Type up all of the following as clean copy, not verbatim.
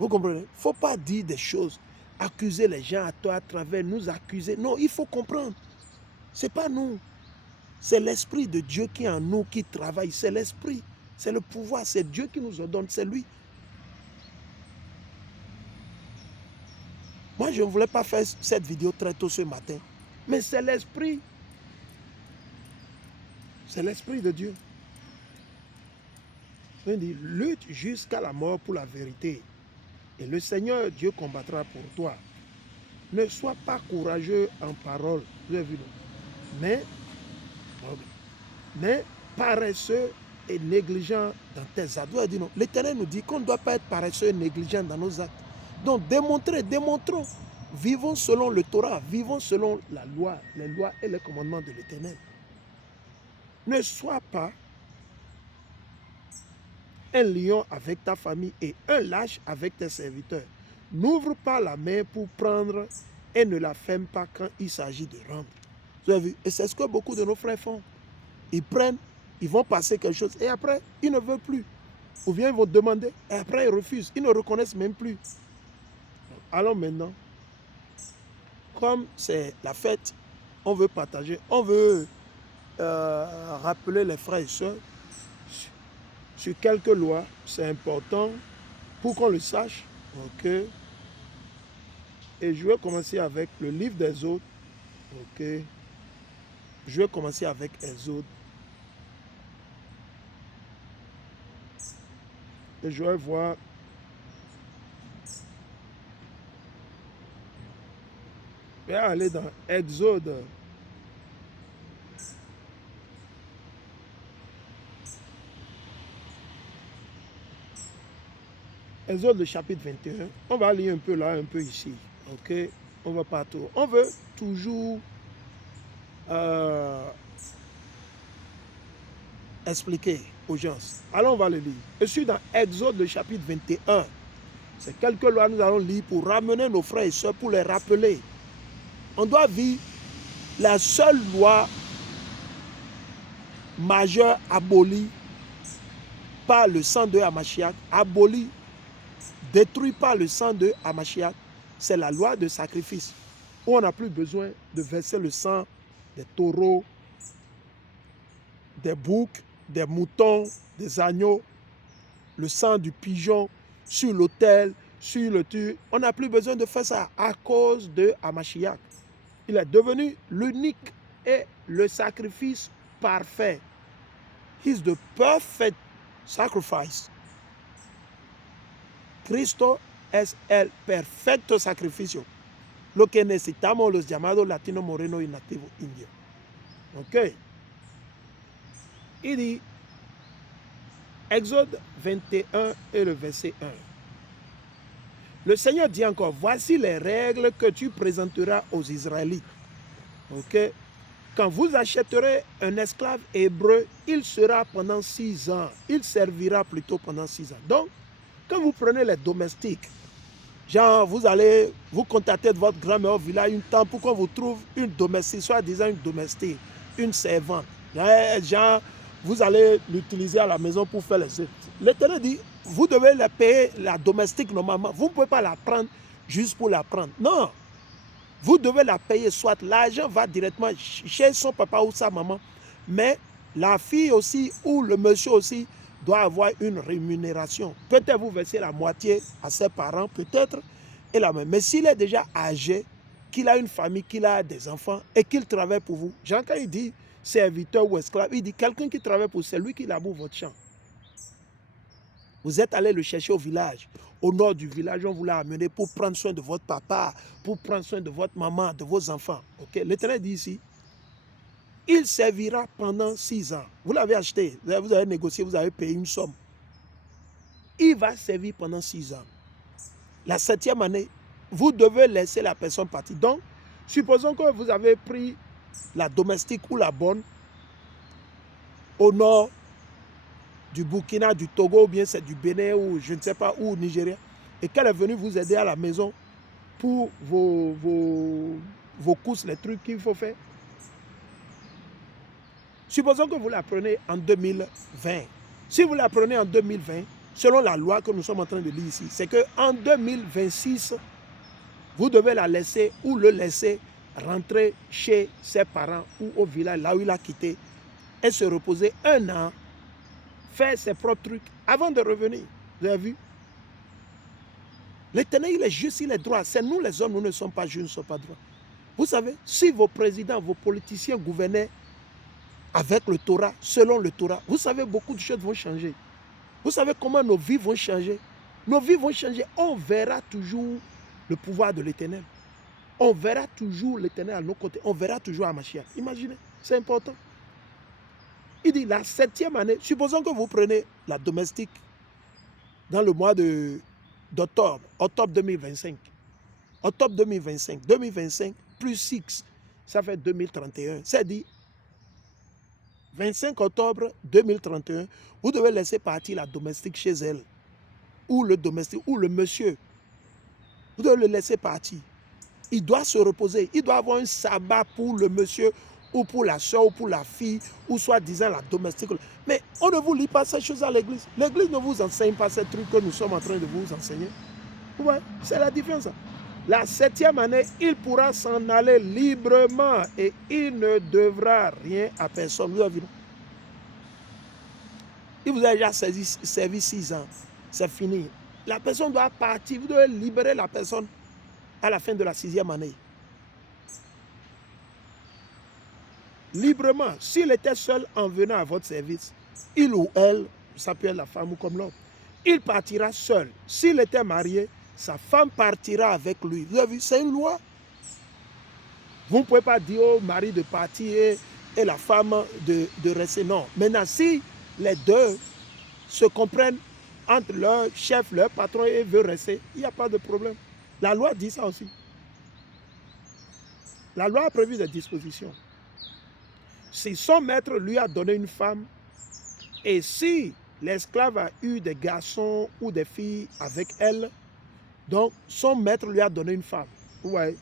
Vous comprenez? Il ne faut pas dire des choses, accuser les gens à toi à travers, nous accuser. Non, il faut comprendre. Ce n'est pas nous. C'est l'Esprit de Dieu qui est en nous, qui travaille. C'est l'Esprit. C'est le pouvoir. C'est Dieu qui nous ordonne. C'est lui. Moi, je ne voulais pas faire cette vidéo très tôt ce matin. Mais c'est l'Esprit. C'est l'Esprit de Dieu. Il dit, lutte jusqu'à la mort pour la vérité. Et le Seigneur Dieu combattra pour toi. Ne sois pas courageux en parole. Vous avez vu, non? Mais paresseux et négligent dans tes actes. L'Éternel nous dit qu'on ne doit pas être paresseux et négligent dans nos actes. Donc démontrons. Vivons selon le Torah, vivons selon la loi, les lois et les commandements de l'Éternel. Ne sois pas un lion avec ta famille et un lâche avec tes serviteurs. N'ouvre pas la main pour prendre et ne la ferme pas quand il s'agit de rendre. Vous avez vu? Et c'est ce que beaucoup de nos frères font. Ils prennent, ils vont passer quelque chose et après, ils ne veulent plus. Ou bien ils vont demander et après ils refusent. Ils ne reconnaissent même plus. Alors maintenant, comme c'est la fête, on veut partager, on veut rappeler les frères et sœurs sur quelques lois. C'est important pour qu'on le sache. Ok. Et je vais commencer avec le livre des autres. Ok. Je vais commencer avec Exode. Et je vais voir. Je vais aller dans Exode. Exode le chapitre 21. On va lire un peu là, un peu ici. Ok. On va partout. On veut toujours expliquer aux gens. Alors on va le lire. Je suis dans Exode le chapitre 21. C'est quelques lois que nous allons lire pour ramener nos frères et sœurs, pour les rappeler. On doit vivre la seule loi majeure abolie par le sang de Hamashiach, abolie, détruite par le sang de Hamashiach, c'est la loi de sacrifice, où on n'a plus besoin de verser le sang des taureaux, des boucs, des moutons, des agneaux, le sang du pigeon sur l'autel, sur le tur. On n'a plus besoin de faire ça à cause de Hamashiach. Il est devenu l'unique et le sacrifice parfait. He's the perfect sacrifice. Cristo es el perfecto sacrificio. Lo que necesitamos los llamados latinos, morenos y nativos indios. Ok. Il dit, Exode 21 et le verset 1. Le Seigneur dit encore, voici les règles que tu présenteras aux Israélites. Ok. Quand vous achèterez un esclave hébreu, il sera pendant 6 ans. Il servira plutôt pendant 6 ans. Donc, quand vous prenez les domestiques, genre, vous allez vous contacter de votre grand-mère au village une temps pour qu'on vous trouve une domestique, soit disant une domestique, une servante. Genre, vous allez l'utiliser à la maison pour faire les œufs. L'Éternel dit, vous devez la payer la domestique normalement. Vous ne pouvez pas la prendre juste pour la prendre. Non. Vous devez la payer, soit l'argent va directement chez son papa ou sa maman, mais la fille aussi ou le monsieur aussi doit avoir une rémunération. Peut-être vous versez la moitié à ses parents, peut-être, et la même. Mais s'il est déjà âgé, qu'il a une famille, qu'il a des enfants et qu'il travaille pour vous, Jean, quand il dit serviteur ou esclave, il dit quelqu'un qui travaille pour vous, c'est lui qui laboure votre champ. Vous êtes allé le chercher au village. Au nord du village, on vous l'a amené pour prendre soin de votre papa, pour prendre soin de votre maman, de vos enfants. Okay? L'Éternel dit ici, il servira pendant 6 ans. Vous l'avez acheté, vous avez négocié, vous avez payé une somme. Il va servir pendant 6 ans. La 7e année, vous devez laisser la personne partir. Donc, supposons que vous avez pris la domestique ou la bonne au nord du Burkina, du Togo, ou bien c'est du Bénin, ou je ne sais pas, ou au Nigeria, et qu'elle est venue vous aider à la maison pour vos courses, les trucs qu'il faut faire. Supposons que vous la prenez en 2020. Si vous la prenez en 2020, selon la loi que nous sommes en train de lire ici, c'est qu'en 2026, vous devez la laisser ou le laisser rentrer chez ses parents ou au village, là où il a quitté, et se reposer 1 an, faire ses propres trucs avant de revenir. Vous avez vu? L'Éternel, il est juste, il est droit. C'est nous les hommes, nous ne sommes pas justes, nous ne sommes pas droits. Vous savez, si vos présidents, vos politiciens gouvernaient avec le Torah, selon le Torah, vous savez, beaucoup de choses vont changer. Vous savez comment nos vies vont changer? Nos vies vont changer. On verra toujours le pouvoir de l'Éternel. On verra toujours l'Éternel à nos côtés. On verra toujours Hamashiach. Imaginez, c'est important. Il dit la 7e année, supposons que vous prenez la domestique dans le mois d'octobre, octobre 2025. Octobre 2025, 2025 plus 6, ça fait 2031. C'est dit, 25 octobre 2031, vous devez laisser partir la domestique chez elle, ou le domestique, ou le monsieur. Vous devez le laisser partir. Il doit se reposer. Il doit avoir un sabbat pour le monsieur, ou pour la soeur, ou pour la fille, ou soi-disant la domestique. Mais on ne vous lit pas ces choses à l'église. L'église ne vous enseigne pas ces trucs que nous sommes en train de vous enseigner. Ouais, c'est la différence. La 7e année, il pourra s'en aller librement et il ne devra rien à personne. Vous avez vu? Il vous a déjà servi 6 ans. C'est fini. La personne doit partir. Vous devez libérer la personne à la fin de la 6e année. Librement. S'il était seul en venant à votre service, il ou elle, ça peut être la femme ou comme l'homme, il partira seul. S'il était marié, sa femme partira avec lui. Vous avez vu, c'est une loi. Vous ne pouvez pas dire au mari de partir et la femme de rester. Non. Maintenant, si les deux se comprennent entre leur chef, leur patron et veut rester, il n'y a pas de problème. La loi dit ça aussi. La loi a prévu des dispositions. Si son maître lui a donné une femme, et si l'esclave a eu des garçons ou des filles avec elle, donc son maître lui a donné une femme. Ouais.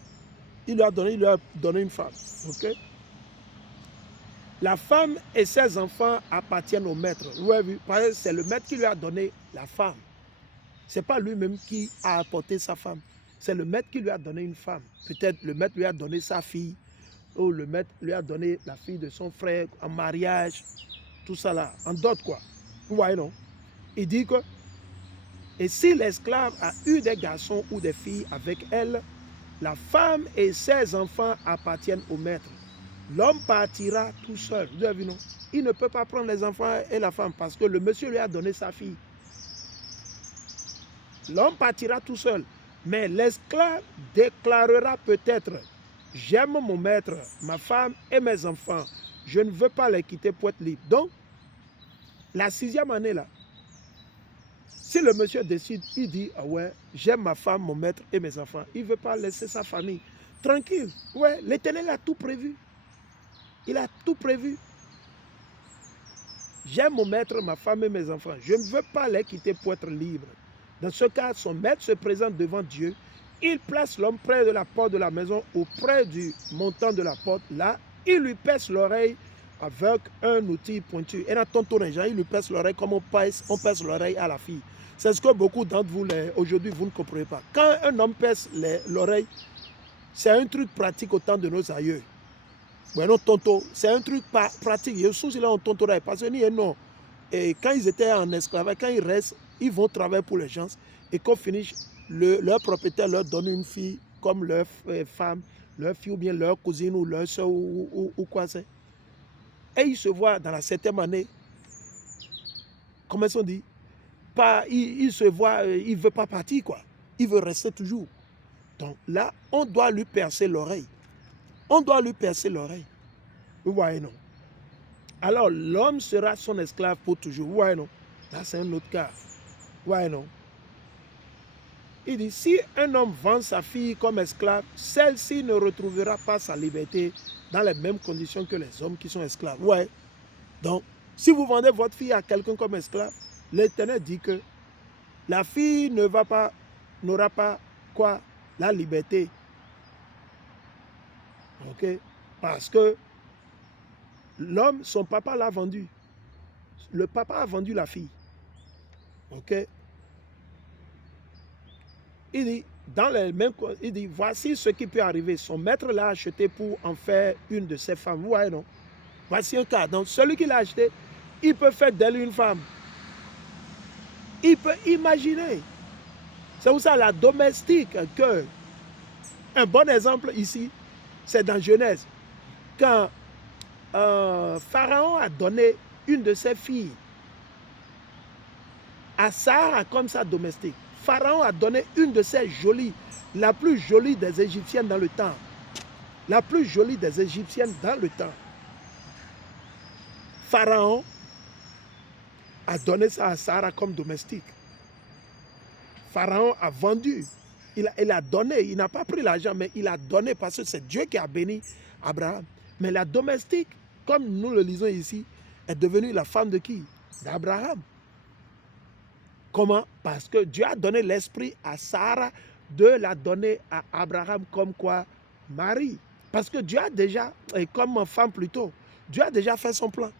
Il lui a donné une femme. Okay? La femme et ses enfants appartiennent au maître. Vous avez vu? C'est le maître qui lui a donné la femme. Ce n'est pas lui-même qui a apporté sa femme. C'est le maître qui lui a donné une femme. Peut-être le maître lui a donné sa fille, ou le maître lui a donné la fille de son frère en mariage, tout ça là, en dot quoi. Vous voyez non? Il dit que, et si l'esclave a eu des garçons ou des filles avec elle, la femme et ses enfants appartiennent au maître. L'homme partira tout seul. Vous avez vu non? Il ne peut pas prendre les enfants et la femme parce que le monsieur lui a donné sa fille. L'homme partira tout seul. Mais l'esclave déclarera peut-être: j'aime mon maître, ma femme et mes enfants. Je ne veux pas les quitter pour être libre. Donc, la 6e année là, si le monsieur décide, il dit: ah ouais, j'aime ma femme, mon maître et mes enfants. Il ne veut pas laisser sa famille. Tranquille. Ouais, l'Éternel a tout prévu. Il a tout prévu. J'aime mon maître, ma femme et mes enfants. Je ne veux pas les quitter pour être libre. Dans ce cas, son maître se présente devant Dieu. Il place l'homme près de la porte de la maison, auprès du montant de la porte. Là, il lui pèse l'oreille avec un outil pointu. Et là, tonton Jean, il lui pèse l'oreille comme on pèse l'oreille à la fille. C'est ce que beaucoup d'entre vous, aujourd'hui, vous ne comprenez pas. Quand un homme pèse l'oreille, c'est un truc pratique au temps de nos aïeux. Bueno, tonton, c'est un truc pratique. Je suis là en tonton, parce que non. Et quand ils étaient en esclavage, quand ils restent, ils vont travailler pour les gens. Et quand finissent, leur propriétaire leur donne une fille comme leur femme, leur fille ou bien leur cousine ou leur soeur ou quoi c'est. Et ils se voient dans la 7e année, comment ils sont dit, il se voit, il ne veut pas partir quoi. Il veut rester toujours. Donc là, on doit lui percer l'oreille. On doit lui percer l'oreille. Vous voyez, non? Alors, l'homme sera son esclave pour toujours. Vous voyez, non? Là, c'est un autre cas. Vous voyez, non? Il dit, si un homme vend sa fille comme esclave, celle-ci ne retrouvera pas sa liberté dans les mêmes conditions que les hommes qui sont esclaves. Ouais. Donc, si vous vendez votre fille à quelqu'un comme esclave, l'Éternel dit que la fille n'aura pas quoi? La liberté. Ok? Parce que l'homme, son papa l'a vendu. Le papa a vendu la fille. Ok? Il dit, dans les mêmes, il dit, voici ce qui peut arriver. Son maître l'a acheté pour en faire une de ses femmes. Vous voyez, non? Voici un cas. Donc, celui qui l'a acheté, il peut faire d'elle une femme. Il peut imaginer. C'est pour ça la domestique, que un bon exemple ici, c'est dans Genèse. Quand Pharaon a donné une de ses filles à Sarah comme sa domestique. Pharaon a donné une de ses jolies, la plus jolie des Égyptiennes dans le temps. La plus jolie des Égyptiennes dans le temps. Pharaon a donné ça à Sarah comme domestique. Pharaon a vendu. Il a donné. Il n'a pas pris l'argent, mais il a donné parce que c'est Dieu qui a béni Abraham. Mais la domestique, comme nous le lisons ici, est devenue la femme de qui? D'Abraham. Comment? Parce que Dieu a donné l'esprit à Sarah de la donner à Abraham comme quoi? Marie. Parce que Dieu a déjà, comme femme plutôt, Dieu a déjà fait son plan.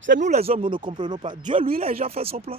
C'est nous les hommes, nous ne comprenons pas. Dieu, lui, il a déjà fait son plan.